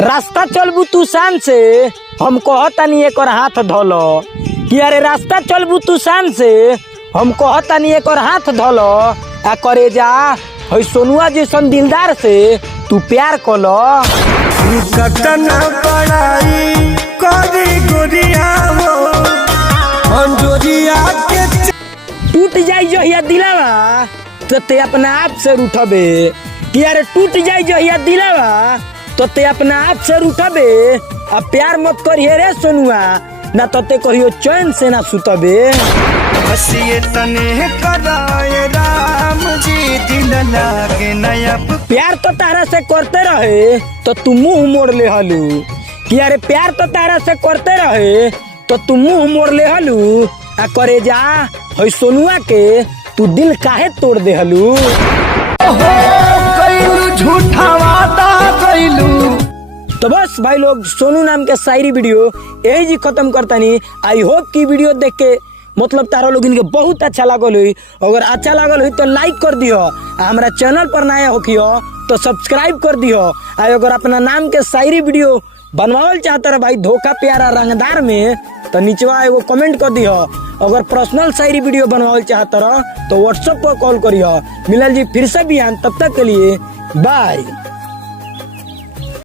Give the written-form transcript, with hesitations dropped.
रास्ता चलबू तू शान से हम कहतानी एक और हाथ धोलो कि अरे रास्ता चलबू तू शान से हम कहतानी एक और हाथ धोलो आ करे जा है सोनुआ जैसन दिलदार से तू प्यार कलो। कतना पढ़ाई करी गोरिया हो अंजोरिया के टूट जाई जहिया दिलावा तो ते अपना आप से रूठबे कि अरे टूट जाई जहिया दिलावा तो ते अपना आप से रूठबे। अब प्यार मत करिए रे सोनुआ ना तो ते कहियो चैन से ना सुतबे। हसिए तने कराए राम जी दिल लागे नया प्यार तो तारा से करते रहे तो तू मुंह मोड़ ले हलू कि अरे प्यार तो तारा से करते रहे तो तू मुंह मोड़ ले हलू आ करे जा है सोनुआ के तू दिल काहे तोड़ दे हलू। झूठा वादा कैलू। तो बस भाई लोग सोनू नाम के शायरी वीडियो यही जी खत्म करतानी। आई होप की वीडियो देख के मतलब तारा लोग इनके बहुत अच्छा लागल हुई। अगर अच्छा लागल हुई तो लाइक कर दियो, हमारा चैनल पर नया होकियो तो सब्सक्राइब कर दियो। अगर अपना नाम के शायरी वीडियो बनवावल चाहता रहे भाई धोखा प्यारा रंगदार में तो नीचवा एगो कमेंट कर दियो। अगर पर्सनल शायरी वीडियो बनवावल चाहता रह तो व्हाट्सएप पर कॉल करियो। मिलल जी फिर से भी तब तक के लिए बाय।